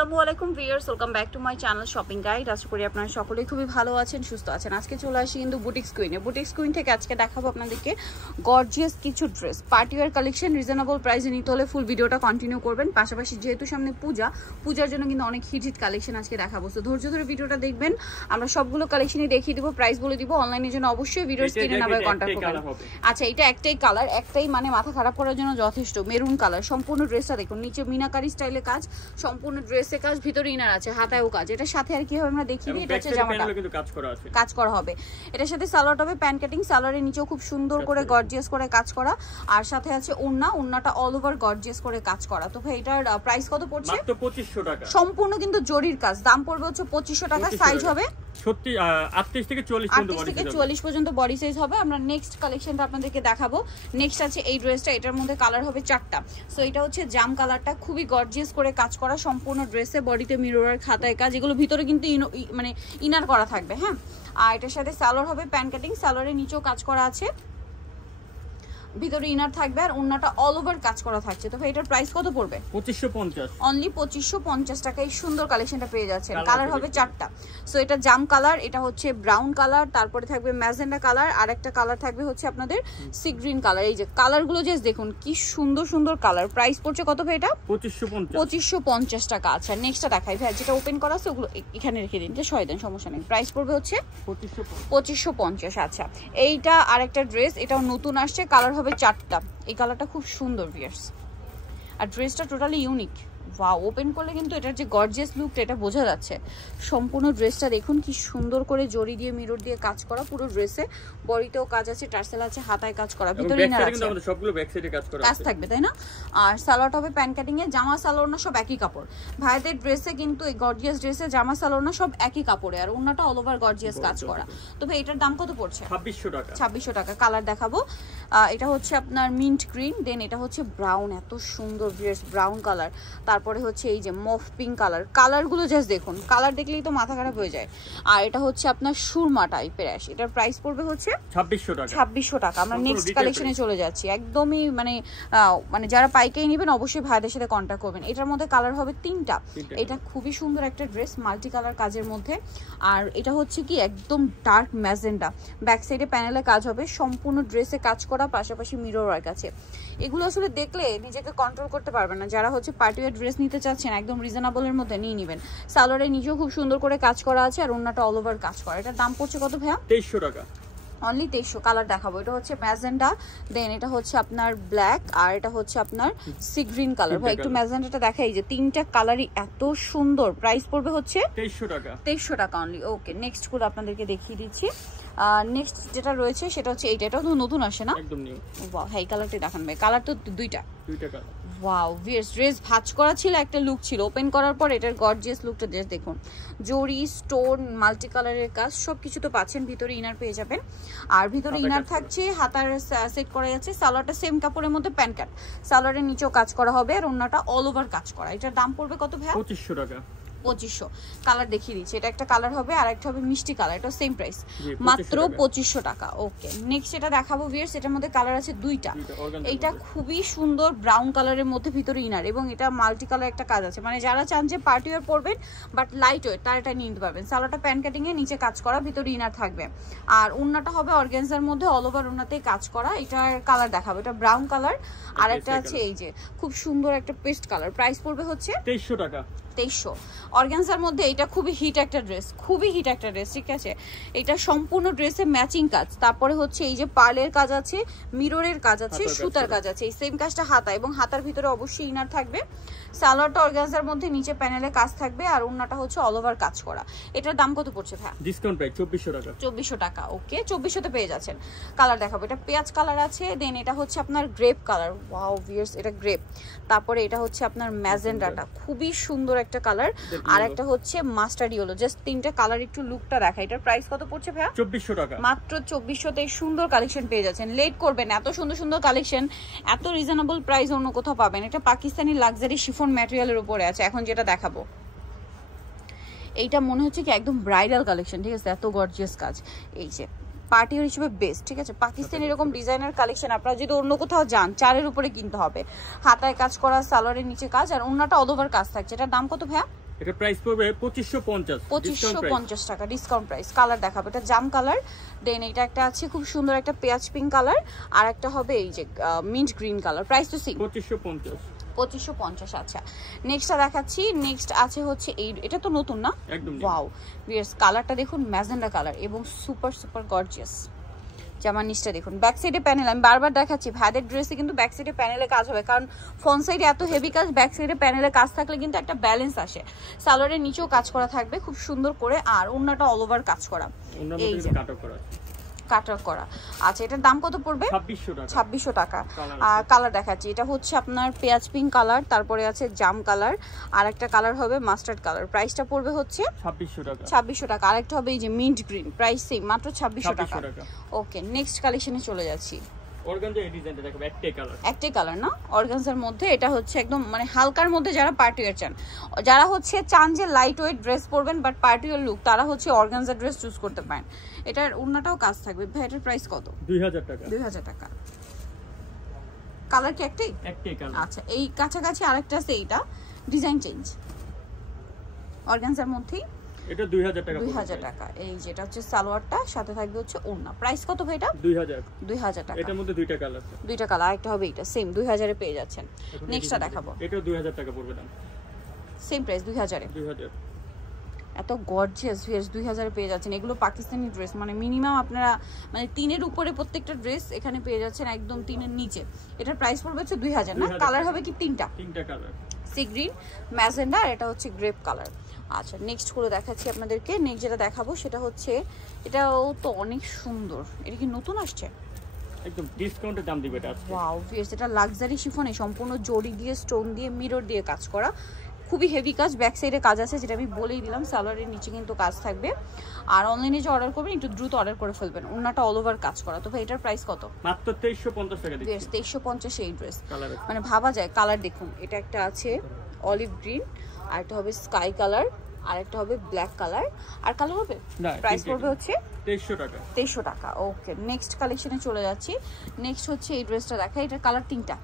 আসসালামু আলাইকুম viewers, welcome back to my channel shopping guide. আশা করি আপনারা সকলেই খুবই ভালো আছেন, সুস্থ আছেন। আজকে চলে আসি কিন্তু বুটিক্স কুইন থেকে। আজকে দেখাবো আপনাদেরকে গর্জিয়াস কিছু dress, party wear collection. Reasonable প্রাইসে নিতে হলে ফুল ভিডিওটা কন্টিনিউ করবেন। পাশাপাশি যেহেতু সামনে পূজার জন্য কিন্তু অনেক হিট কালেকশন আজকে দেখাবো, তো ধৈর্য ধরে ভিডিওটা দেখবেন। আমরা সবগুলো কালেকশনই দেখিয়ে দিব, প্রাইস বলে দিব। অনলাইনের জন্য অবশ্যই ভিডিও স্ক্রিনে নাম্বারে কন্ট্যাক্ট করবেন। আচ্ছা, এটা একটাই কালার, একটাই মানে মাথা খারাপ করার জন্য যথেষ্ট। মেরুন কালার, সম্পূর্ণ ড্রেসটা দেখুন, নিচে মিনাকারি স্টাইলে কাজ, সম্পূর্ণ ড্রেসে কাজ, ভিতরে ইনার আছে, হাতায়ও কাজ। এটার সাথে আর কি হবে আমরা দেখিয়ে দিই। এটা হচ্ছে জামাটা কিন্তু কাজ করা হবে। এটার সাথে সালোয়ার হবে প্যান্ট কাটিং, সালোয়ারের নিচেও খুব সুন্দর করে গর্জিয়াস করে কাজ করা, আর সাথে আছে ওড়নাটা অল ওভার গর্জিয়াস করে কাজ করা। তো ভাই এটার প্রাইস কত পড়ছে? মাত্র 2500 টাকা। সম্পূর্ণ কিন্তু জরির কাজ, দাম পড়বে হচ্ছে 2500 টাকা। সাইজ হবে 38 থেকে 40 পর্যন্ত বডি সাইজ হবে। আমরা নেক্সট কালেকশনটা আপনাদেরকে দেখাবো। নেক্সট আছে এই ড্রেসটা, এটার মধ্যে কালার হবে 4টা। সো এটা হচ্ছে জাম কালারটা, খুবই গর্জিয়াস করে কাজ করা, সম্পূর্ণ ড্রেসে বডিতে মিররের খাতায় কাজ, এগুলো ভিতরে কিন্তু মানে ইনার করা থাকবে। হ্যাঁ, আর এটার সাথে সালোয়ার হবে প্যান্ট কাটিং, সালোয়ারের নিচেও কাজ করা আছে, ভিতরে ইনার থাকবে, আর ওন্নাটা অল ওভার কাজ করা থাকছে। তো এটার প্রাইস কত পড়বে? 2550। অনলি 2550 টাকায় সুন্দর কালেকশনটা পেয়ে যাচ্ছেন। কালার হবে 4টা। সো এটা জাম কালার, এটা হচ্ছে ব্রাউন কালার, তারপরে থাকবে ম্যাজেন্ডা কালার, আর একটা কালার থাকবে হচ্ছে আপনাদের সি গ্রিন কালার। এই যে কালারগুলো জাস্ট দেখুন কি সুন্দর সুন্দর কালার। প্রাইস পড়ছে কত ভাই এটা? 2550 টাকা। আচ্ছা, নেক্সটটা দেখাই ভাই, যেটা ওপেন করা আছে ওগুলো এখানে রেখে দিন, যে সয় দেন, সমস্যা নেই। প্রাইস পড়বে হচ্ছে 2550। আচ্ছা, এইটা আরেকটা ড্রেস, এটাও নতুন আসছে, কালার হবে 4টা। এই কালারটা খুব সুন্দর ভিউয়ার্স, আর ড্রেসটা টোটালি ইউনিক। ওয়াও, ওপেন করলে কিন্তু এটার যে গর্জিয়াস লুকটা এটা বোঝা যাচ্ছে। সম্পূর্ণ ড্রেসটা দেখুন কি সুন্দর করে জরি দিয়ে মিরর দিয়ে কাজ করা, পুরো ড্রেসে বডিতেও কাজ আছে, টার্সেল আছে, হাতায় কাজ করা, ভিতরে ইনার আছে, সবগুলো ব্যাক সাইডে কাজ থাকবে, তাই না? আর সালোয়ার হবে প্যান্ট কাটিং এ, জামা সালোয়ার না সব একই কাপড়। ভাইদের ড্রেসে কিন্তু এই গর্জিয়াস ড্রেসে জামা সালোয়ার না সব একই কাপড়ে, আর ওন্নাটা অল ওভার গর্জিয়াস কাজ করা। তো ভাই এটার দাম কত পড়ছে? 2600 টাকা। কালার দেখাবো, এটা হচ্ছে আপনার মিন্ট গ্রিন, দেন এটা হচ্ছে ব্রাউন, এত সুন্দর ভিউয়ার্স ব্রাউন কালার, তারপরে হচ্ছে এই যে মফ পিঙ্ক কালার। কালারগুলো জাস্ট দেখুন, কালার দেখলেই তো মাথা খারাপ হয়ে যায়। আর এটা হচ্ছে আপনার সুরমা টাইপের অ্যাশ, এটার প্রাইস পড়বে হচ্ছে 2600 টাকা। আমরা নেক্সট কালেকশনে চলে যাচ্ছি। একদমই মানে যারা পাইকারি নেবেন অবশ্যই ভাইদের সাথে কন্ট্যাক্ট করবেন। এটার মধ্যে কালার হবে 3টা। এটা খুবই সুন্দর একটা ড্রেস, মাল্টি কালার কাজের মধ্যে, আর এটা হচ্ছে কি একদম ডার্ক ম্যাজেন্ডা। ব্যাক সাইডে প্যানেলে কাজ হবে, সম্পূর্ণ ড্রেসে কাজ করা, পাশাপাশি মিরর কাছে। এগুলো আসলে দেখলে নিজেকে কন্ট্রোল করতে পারবেন না। যারা হচ্ছে পার্টি ওয়্যার ড্রেস নিতে চাচ্ছেন একদম রিজনেবলের মধ্যে নিয়ে নেবেন। সালোয়ারের নিচেও খুব সুন্দর করে কাজ করা আছে, আর ওন্নাটা অল ওভার কাজ করা। এটার দাম পড়ছে কত ভাইয়া? 2300 টাকা। অনলি 2300। কালার দেখাবো, এটা হচ্ছে ম্যাজেন্ডা, দেন এটা হচ্ছে আপনার ব্ল্যাক, আর এটা হচ্ছে আপনার সি গ্রিন কালার। ভাই একটু ম্যাজেন্ডাটা দেখাই, যে 3টা কালারই এত সুন্দর। প্রাইস পড়বে হচ্ছে 2300 টাকা অনলি। ওকে, নেক্সট গুলো আপনাদেরকে দেখিয়ে দিচ্ছি। নেক্সট যেটা রয়েছে সেটা হচ্ছে এইটা, এটাও তো নতুন আসে না? একদম নিউ। ওয়াও, হ্যাঁ কালারটা দেখান ভাই। কালার তো দুইটা কালার। ওয়াও ভিউয়ার্স, ড্রেস ভাঁজ করা ছিল, একটা লুক ছিল, ওপেন করার পর এটার গর্জিয়াস লুকটা জাস্ট দেখুন। জরি, স্টোন, মাল্টি কালারের কাজ, সবকিছু তো পাচ্ছেন। ভিতরে ইনার পেয়ে যাবেন, আর ভিতরে ইনার থাকছে, হাতার সেট করা যাচ্ছে। সালোয়ারটা সেম কাপড়ের মধ্যে প্যান্ট কাট, সালোয়ারের নিচেও কাজ করা হবে, আর ওন্নাটা অল ওভার কাজ করা। এটার দাম পড়বে কত ভাই? 2500 টাকা। 2500। কালার দেখিয়ে দিচ্ছি, এটা একটা কালার হবে, আর একটা হবে মিষ্টি কালার, এটা সেম প্রাইস, মাত্র 2500 টাকা। ওকে, নেক্সট এটা দেখাবো ভিউয়ার্স, এটার মধ্যে কালার আছে 2টা। এইটা খুবই সুন্দর ব্রাউন কালারের মধ্যে, ভিতরে ইনার, এবং এটা মাল্টি কালার একটা কাজ আছে। মানে যারা চান যে পার্টি ওয়্যার পরবেন বাট লাইট ওয়েট, তারা এটা নিতে পারবেন। সালোয়ারটা প্যান্ট কাটিং এ, নিচে কাজ করা, ভিতরে ইনার থাকবে, আর ওন্নাটা হবে অর্গানজার মধ্যে অল ওভার ওন্নাতেই কাজ করা। এটার কালার দেখাবো, এটা ব্রাউন কালার, আর একটা আছে এই যে খুব সুন্দর একটা পেস্ট কালার। প্রাইস পড়বে হচ্ছে 2300 টাকা। 2300। অর্গানজার মধ্যে এটা খুবই হিট একটা ড্রেস, খুবই হিট একটা ড্রেস, ঠিক আছে? এটা সম্পূর্ণ ড্রেসে ম্যাচিং কাজ, তারপরে হচ্ছে এই যে পার্লের কাজ আছে, মিররের কাজ আছে, সুতার কাজ আছে, এই সেম কাজটা হাতা, এবং হাতার ভিতরে অবশ্যই ইনার থাকবে। সালোয়ারটা অর্গানজার মধ্যে নিচে প্যানেলে কাজ থাকবে, আর ওন্নাটা হচ্ছে অল ওভার কাজ করা। এটার দাম কত পড়ছে ভাই? ডিসকাউন্ট প্রাইস 2400 টাকা। 2400 টাকা। ওকে, 2400 তে পেয়ে যাচ্ছেন। কালার দেখাবো, এটা পেঁয়াজ কালার আছে, দেন এটা হচ্ছে আপনার গ্রেপ কালার। ওয়াও ভিউয়ার্স, এটা গ্রেপ, তারপরে এটা হচ্ছে আপনার ম্যাজেন্ডাটা, খুবই সুন্দর একটা কালার, আর একটা হচ্ছে মাস্টার্ড ইয়েলো। জাস্ট 3টা কালার, একটু লুকটা দেখা। এটার প্রাইস কত পড়ছে ভাইয়া? 2400 টাকা। মাত্র 2400 তে সুন্দর কালেকশন পেয়ে যাচ্ছেন। লেট করবেন, এত সুন্দর সুন্দর কালেকশন এত রিজনেবল প্রাইস অন্য কোথাও পাবেন। এটা পাকিস্তানি লাক্সারি শিফন ম্যাটেরিয়ালের উপরে আছে। এখন যেটা দেখাবো এইটা মনে হচ্ছে কি একদম ব্রাইডাল কালেকশন, ঠিক আছে? এত গর্জিয়াস কাজ, এই যে পার্টি ওয়্যার হিসেবে বেস্ট, ঠিক আছে? পাকিস্তানি এরকম ডিজাইনার কালেকশন আপনারা যদি অন্য কোথাও যান 4-এর উপরে কিনতে হবে। হাতায় কাজ করা, সালোয়ারের নিচে কাজ, আর ওন্নাটা অল ওভার কাজ থাকছে। এটার দাম কত ভাইয়া? এটা প্রাইস পড়বে 2550 2550 টাকা ডিসকাউন্ট প্রাইস। কালার দেখাবো, এটা জাম কালার, দেন এটা একটা আছে খুব সুন্দর একটা পেঁয়াজ পিঙ্ক কালার, আর একটা হবে এই যে মিন্ট গ্রিন কালার। প্রাইস তো সেম 2550। আচ্ছা নেক্সটটা দেখাচ্ছি। নেক্সট আছে হচ্ছে এই, এটা তো নতুন না? একদম। ওয়াও ভিউয়ার্স, কালারটা দেখুন ম্যাজেন্ডা কালার এবং সুপার সুপার গর্জিয়াস। জামার নিচটা দেখুন, ব্যাক সাইডে প্যানেল, আমি বারবার দেখাচ্ছি ভাইদের ড্রেসে কিন্তু ব্যাক সাইডে প্যানেলে কাজ হবে, কারণ ফ্রন্ট সাইডে এত হেভি কাজ, ব্যাক সাইডে প্যানেলে কাজ থাকলে কিন্তু একটা ব্যালেন্স আসে। সালোয়ারের নিচেও কাজ করা থাকবে খুব সুন্দর করে, আর ওন্নাটা অল ওভার কাজ করা, এই যে কাটার করা। আচ্ছা এটার দাম কত পড়বে? 2600 টাকা। আর কালার দেখাচ্ছি, এটা হচ্ছে আপনার পেঁয়াজ পিঙ্ক কালার, তারপরে আছে জাম কালার, আর একটা কালার হবে মাস্টার্ড কালার। প্রাইসটা পড়বে হচ্ছে 2600 টাকা। আরেকটা হবে এই যে মিন্ট গ্রিন, প্রাইস সেম মাত্র 2600 টাকা। ওকে নেক্সট কালেকশনে চলে যাচ্ছি। অর্গানজা এই ডিজাইনটা দেখো, একটাই কালার না অর্গানজার মধ্যে, এটা হচ্ছে একদম মানে হালকার মধ্যে যারা পার্টি ওয়্যার চান, যারা হচ্ছে চান যে লাইট ওয়েট ড্রেস পরবেন বাট পার্টি ওয়্যার লুক, তারা হচ্ছে অর্গানজা ড্রেস চুজ করতে পারেন। এটার ওড়নাটাও কাজ থাকবে। ভাই এটার প্রাইস কত? 2000 টাকা। কালার কি একটাই কালার? আচ্ছা এই কাছাকাছি আরেকটা আছে, এইটা ডিজাইন চেঞ্জ, অর্গানজার মধ্যেই, এটা 2000 টাকা। 2000 টাকা। এই যেটা হচ্ছে সালোয়ারটা, সাথে থাকবে হচ্ছে ওড়না। প্রাইস কত ভাই এটা? 2000 টাকা। এটার মধ্যে দুইটা কালার আছে, দুইটা কালার, আরেকটা হবে এটা সেম 2000 এ পেয়ে যাচ্ছেন। নেক্সটটা দেখাবো, এটা 2000 টাকা পড়বে দাম, সেম প্রাইস 2000 এ। এত গর্জিয়াস ভিউয়ার্স 2000 এ পেয়ে যাচ্ছেন। এগুলো পাকিস্তানি ড্রেস, মানে মিনিমাম আপনারা মানে 3 এর উপরে প্রত্যেকটা ড্রেস এখানে পেয়ে যাচ্ছেন, একদম 3 এর নিচে। এটার প্রাইস পড়বে হচ্ছে 2000 না? কালার হবে কি তিনটা কালার, সি গ্রিন, ম্যাজেন্ডা, আর এটা হচ্ছে গ্রেপ কালার। আচ্ছা নেক্সট করে দেখাচ্ছি আপনাদেরকে। নেক্সট যেটা দেখাবো সেটা হচ্ছে, এটাও তো অনেক সুন্দর, এটা কি নতুন আসছে? একদম ডিসকাউন্টের দাম দিবে এটা। ওয়াও ভিউয়ার্স, এটা লাক্সারি শিফনে সম্পূর্ণ জড়ি দিয়ে, স্টোন দিয়ে, মিরর দিয়ে কাজ করা, খুবই হেভি কাজ। ব্যাক সাইডে কাজ আছে যেটা আমি বলেই দিলাম, সালোয়ারের নিচে কিন্তু কাজ থাকবে। আর অনলাইনে যে অর্ডার করবেন একটু দ্রুত অর্ডার করে ফেলবেন, ওন্নাটা অল ওভার কাজ করা। তো ভাই এটার প্রাইস কত? মাত্র 2350 টাকা দিচ্ছি। 2350 এই ড্রেস, মানে ভাবা যায়। কালার দেখুন, এটা একটা আছে অলিভ গ্রিন, আর একটা হবে স্কাই কালার, আর একটা হবে ব্ল্যাক কালার, আর কালার হবে না। প্রাইস পড়বে হচ্ছে 2300 টাকা। ওকে নেক্সট কালেকশনে চলে যাচ্ছি। নেক্সট হচ্ছে এই ড্রেসটা দেখা, এটার কালার তিনটা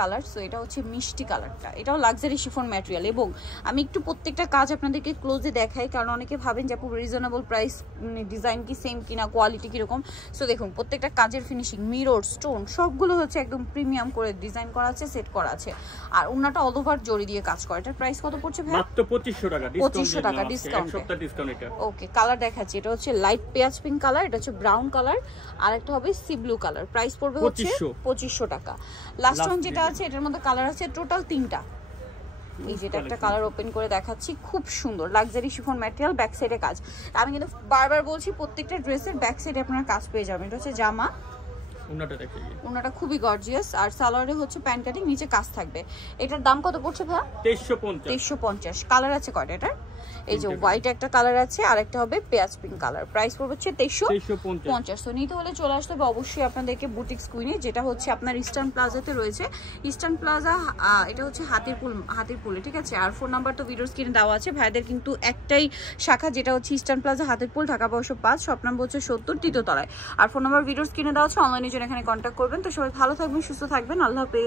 কালার। সো এটা হচ্ছে মিষ্টি কালারটা, এটাও লাক্সারি শিফন ম্যাটেরিয়াল, এবং আমি একটু প্রত্যেকটা কাজ আপনাদেরকে ক্লোজে দেখাই, কারণ অনেকে ভাবেন যে আপু রিজনেবল প্রাইস, ডিজাইন কি সেম কিনা, কোয়ালিটি কিরকম। সো দেখুন প্রত্যেকটা কাজের ফিনিশিং, মিরর, স্টোন সবগুলো হচ্ছে একদম প্রিমিয়াম করে ডিজাইন করা আছে, সেট করা আছে, আর ওন্নাটা অল ওভার জড়ি দিয়ে কাজ করা। এটার প্রাইস কত পড়ছে ভাই? মাত্র 2500 টাকা। 2500 টাকা ডিসকাউন্ট, এটা ওকে। কালার দেখাচ্ছি, এটা হচ্ছে লাইট পেঁয়াজ পিঙ্ক কালার, এটা হচ্ছে ব্রাউন কালার, আর একটা হবে সি ব্লু কালার। প্রাইস পড়বে হচ্ছে 2500 টাকা। লাস্ট ওয়ান যেটা আছে, এটার মধ্যে কালার আছে টোটাল 3টা। এই যেটা একটা কালার ওপেন করে দেখাচ্ছি, খুব সুন্দর লাক্সারি শিফন ম্যাটেরিয়াল, ব্যাক সাইডে কাজ। আমি কিন্তু বারবার বলছি প্রত্যেকটা ড্রেসের ব্যাক সাইডে আপনারা কাজ পেয়ে যাবেন। এটা হচ্ছে জামা, ওনাটা খুবই গর্জিয়াস, আর সালোয়ারে হচ্ছে প্যান্ট কাটিং, নিচে কাজ থাকবে। এটার দাম কত পড়ছে ভাই? 2350। কালার আছে কয়টা এটার? এই যে হোয়াইট একটা কালার আছে, আর একটা হবে পেঁয়াজ পিঙ্ক কালার। প্রাইস পড়বে হচ্ছে 2350। তো নিতে হলে চলে আসতে হবে অবশ্যই আপনাদেরকে বুটিক্স কুইনে, যেটা হচ্ছে আপনার ইস্টার্ন প্লাজাতে রয়েছে। ইস্টার্ন প্লাজা, এটা হচ্ছে হাতিরপুলে, ঠিক আছে। আর ফোন নাম্বার তো ভিডিওর স্ক্রিনে দেওয়া আছে। ভাইদের কিন্তু একটাই শাখা, যেটা হচ্ছে eastern plaza Hatirpool, Dhaka 1205, shop number হচ্ছে 70, তৃতীয় তলায়। আর ফোন নাম্বার ভিডিওর স্ক্রিনে দেওয়া আছে, অনলাইনে জন্য এখানে কন্ট্যাক্ট করবেন। তো সবাই ভালো থাকবেন, সুস্থ থাকবেন, আল্লাহ হাফেজ।